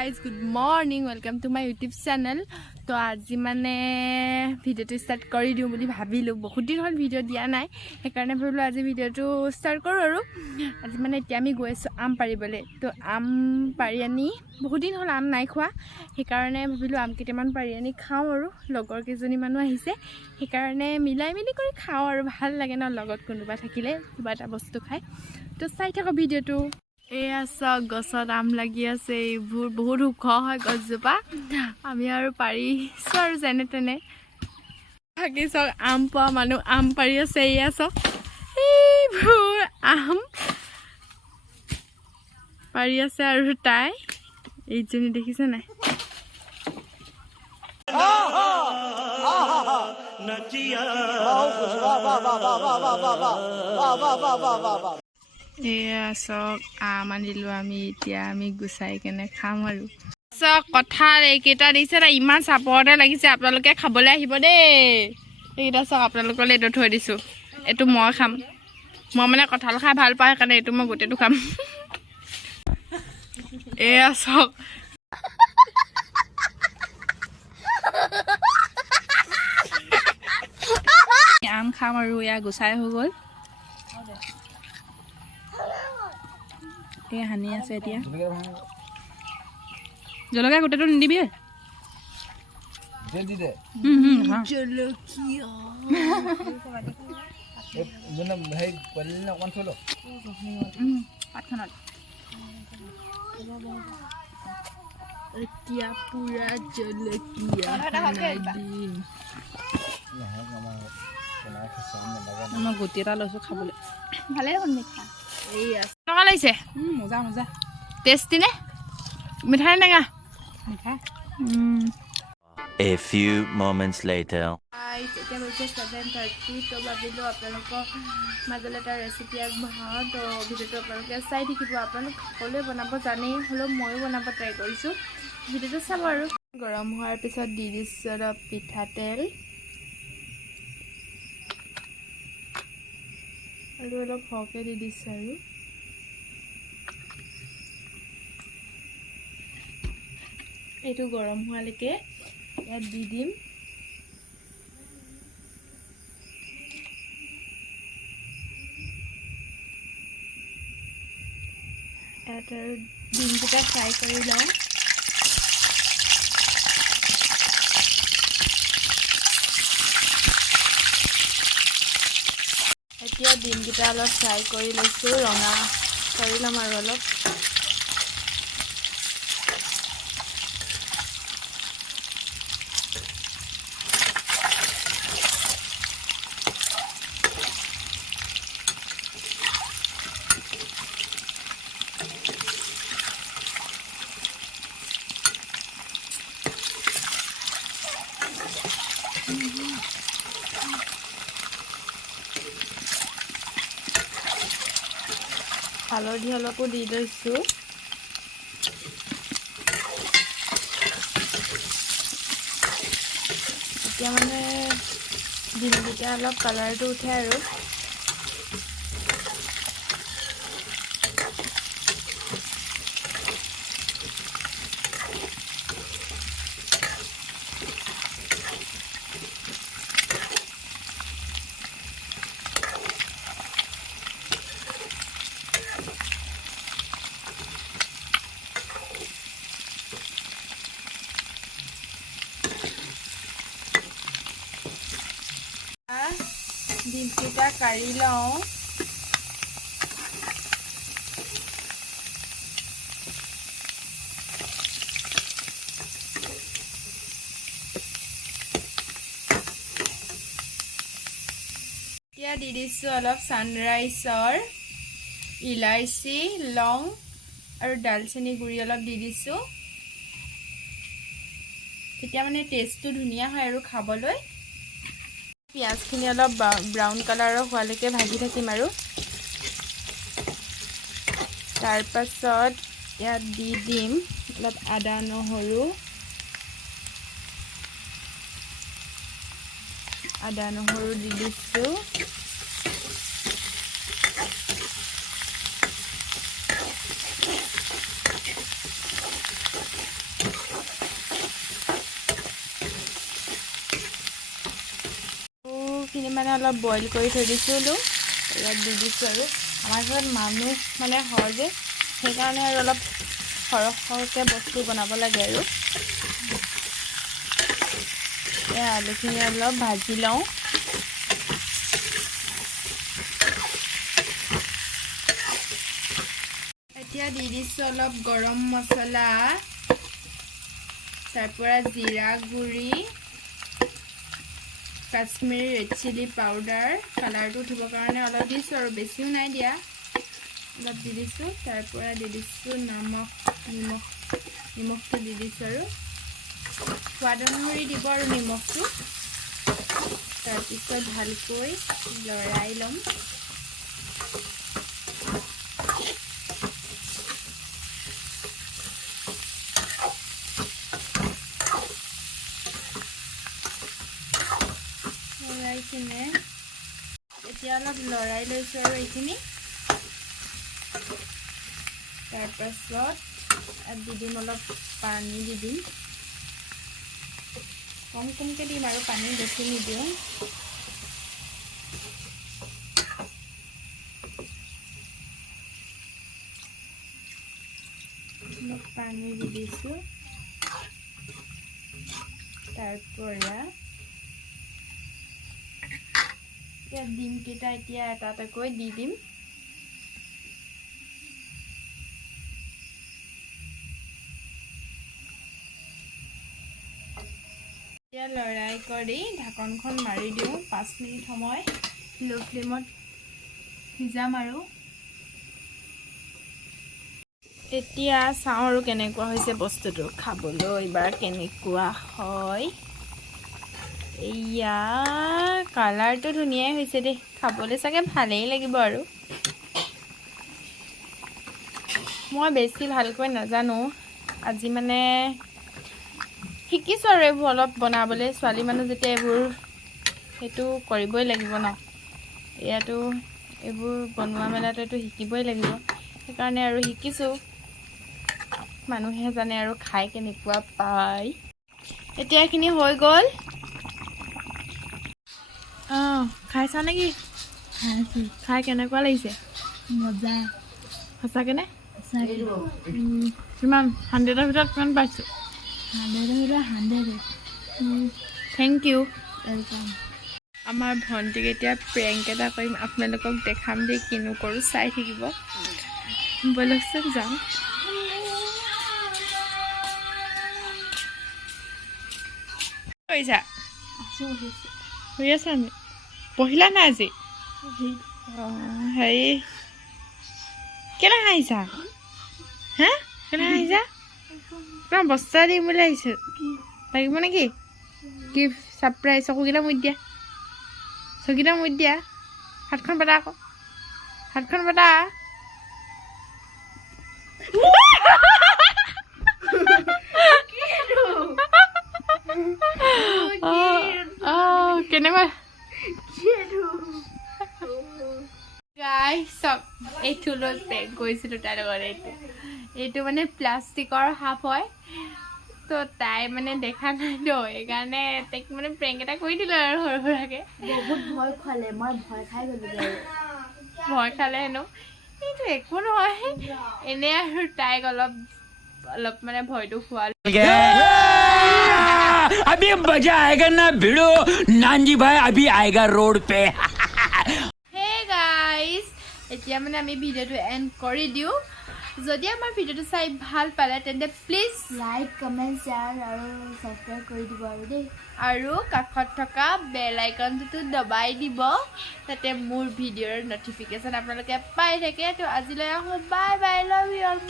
guys, good morning. Welcome to my YouTube channel. तो आज माने भिडिओ तो स्टार्ट কৰি দিও বুলি ভাবিলো বহুত দিন হল ভিডিও দিয়া নাই সেইকাৰণে ভাবিলো আজি ভিডিওটো স্টাৰ্ট কৰো আৰু আজি মানে এতিয়া আমি গৈ আছো আম পাৰিবলে তো আম পাৰি আনি বহুত দিন হল আম নাই খোৱা সেইকাৰণে ভাবিলো আম কেইটামান পাৰি আনি খাও আৰু লগৰ কেজনী মানুহ আহিছে সেইকাৰণে মিলাই মিলি কৰি খাও আৰু ভাল লাগে ন লগত কোনোবা থাকিলে কিবা এটা বস্তু খাই তো চাই থাকো ভিডিওটো এয়া সব গছত আম লাগি আছে এইবোৰ বহুত ওখ হয় গছজোপা আমি আৰু পাৰিছো আৰু যেনে তেনে থাকি সব আম পোৱা মানুহ আম পাৰি আছে এয়া সব এইবোৰ আম পাৰি আছে আৰু তাই এইজনী দেখিছে নাই এয়া সব আম আনিলো আমি এতিয়া আমি গুচাই কেনে খাম আৰু সব কঁঠাল এইকেইটা দিছে না ইমান চাপৰতে লাগিছে আপোনালোকে খাবলৈ আহিব দেই এইকেইটা সব আপোনালোকলৈ এইটো থৈ দিছোঁ এইটো মই খাম মই মানে কঁঠাল খাই ভাল পাওঁ সেইকাৰণে এইটো মই গোটেইটো খাম এয়া সব আম খাম আৰু এয়া গুচাই হৈ গ'ল এই হানি আছে এতিয়া জলকীয়া গোটেইটো নিদিবি এতিয়া পুৰা জলকীয়া মই গুটি এটা লৈছোঁ খাবলৈ ভালেই দেখোন মিঠা টকা লাগিছে মজা মজা টেষ্টি নে মিঠা নে টেঙা মিঠা A few moments later. এতিয়া হৈছে 7:30 তো ভাবিলোঁ আপোনালোকৰ মাজলৈ এটা ৰেচিপি আগবঢ়াওঁ তো ভিডিঅ'টো আপোনালোকে চাই থাকিব আপোনালোক সকলোৱে বনাব জানেই হ'লেও ময়ো বনাব ট্ৰাই কৰিছোঁ ভিডিঅ'টো চাব আৰু গৰম হোৱাৰ পিছত দি দিছোঁ অলপ পিঠাতেল আৰু অলপ সৰহকৈ দি দিছোঁ আৰু এইটো গৰম হোৱালৈকে ইয়াত দি দিম ইয়াত আৰু ডিমকেইটা ফ্ৰাই কৰি লওঁ এতিয়া ডিমকেইটা অলপ ফ্ৰাই কৰি লৈছোঁ ৰঙা কৰি ল'ম আৰু অলপ হালধি অলপো দি লৈছোঁ এতিয়া মানে ডিমকেইটা অলপ কালাৰটো উঠে আৰু ডিমকেইটা কাঢ়ি লওঁ এতিয়া দি দিছোঁ অলপ ছানৰাইজৰ ইলাইচি লং আৰু ডালচেনি গুড়ি অলপ দি দিছোঁ এতিয়া মানে টেষ্টটো ধুনীয়া হয় আৰু খাবলৈ পিঁয়াজখিনি অলপ ব্ৰাউন কালাৰৰ হোৱালৈকে ভাজি থাকিম আৰু তাৰপাছত ইয়াত দি দিম অলপ আদা নহৰু দি দিছোঁ আলুখিনি মানে অলপ বইল কৰি থৈ দিছিলোঁ অলপ দি দিছোঁ আৰু আমাৰ ঘৰত মানুহ মানে হয় যে সেইকাৰণে আৰু অলপ সৰহকৈ বস্তু বনাব লাগে আৰু এই আলুখিনি অলপ ভাজি লওঁ এতিয়া দি দিছোঁ অলপ গৰম মছলা তাৰপৰা জিৰা গুড়ি কাশ্মীৰী ৰেড চিলি পাউডাৰ কালাৰটো উঠিবৰ কাৰণে অলপ দিছোঁ আৰু বেছিও নাই দিয়া অলপ দি দিছোঁ তাৰপৰা দি দিছোঁ নিমখটো দি দিছোঁ আৰু সোৱাদ অনুসৰি দিব আৰু নিমখটো তাৰপিছত ভালকৈ লৰাই ল'ম লৰাইকিনে এতিয়া অলপ লৰাই লৈছোঁ আৰু এইখিনি তাৰপাছত দি দিম অলপ পানী দি দিম কমকৈ দিম আৰু পানী বেছি নিদিওঁ অলপ পানী দি দিছোঁ তাৰপৰা ডিমকেইটা এতিয়া এটা এটাকৈ দি দিম এতিয়া লৰাই কৰি ঢাকনখন মাৰি দিওঁ 5 মিনিট সময় লো ফ্লেমত সিজাম আৰু এতিয়া চাওঁ আৰু কেনেকুৱা হৈছে বস্তুটো খাবলৈ এইবাৰ কেনেকুৱা হয় এয়া কালাৰটো ধুনীয়াই হৈছে দেই খাবলৈ চাগে ভালেই লাগিব আৰু মই বেছি ভালকৈ নাজানো আজি মানে শিকিছোঁ আৰু এইবোৰ অলপ বনাবলৈ ছোৱালী মানুহ যেতিয়া এইবোৰ সেইটো কৰিবই লাগিব ন এয়াতো এইবোৰ বনোৱা মেলাটো এইটো শিকিবই লাগিব সেইকাৰণে আৰু শিকিছোঁ মানুহে জানে আৰু খাই কেনেকুৱা পায় এতিয়া এইখিনি হৈ গ'ল খাইছা নেকি খাই কেনেকুৱা লাগিছে মজা সঁচাকেনে কিমান 100ৰ ভিতৰত কিমান পাইছোঁ 100 থেংক ইউ ৱেলকাম আমাৰ ভণ্টিক এতিয়া প্ৰেংক এটা কৰিম আপোনালোকক দেখাম দেই কিনো কৰোঁ চাই থাকিব বলকচোন যাম কৰিছা শুই আছা নি পঢ়িলা নাই আজি হেৰি কেনে হাঁহিছা হা কেনে হাঁহিছা তোমাৰ বস্তা দিম বুলি আহিছোঁ লাগিব নেকি কি ছাৰপ্ৰাইজ চকুকেইটা মুৰি দিয়া চকুকেইটা মুৰি দিয়া হাতখন পাতা আকৌ হাতখন পাতা কেনেকুৱা চক এইটো লৈ পেক গৈছিলোঁ তাইৰ লগত এইটো মানে প্লাষ্টিকৰ সাপ হয় তো তাই মানে দেখা নাই তো সেইকাৰণে তাইক মানে প্ৰেংক এটা কৰি দিলোঁ আৰু সৰু সুৰাকৈ বহুত ভয় খালে মই ভয় খাই গ'লোঁ ভয় খালে হেনো এইটো একো নহয় এনেই আৰু তাইক অলপ মানে ভয়টো খোৱালোঁ अभी मजा आएगा ना भिड़ो नानजी भाई अभी आएगा रोड पे Hey guys, এতিয়া মানে আমি ভিডিঅ'টো এণ্ড কৰি দিওঁ যদি আমাৰ ভিডিঅ'টো চাই ভাল পালে তেন্তে প্লিজ লাইক কমেণ্ট শ্বেয়াৰ আৰু ছাবস্ক্ৰাইব কৰি দিব আৰু দেই আৰু কাষত থকা বেল আইকনটো দবাই দিব যাতে মোৰ ভিডিঅ'ৰ নটিফিকেশ্যন আপোনালোকে পাই থাকে তো আজিলৈ আহোঁ bye bye love you all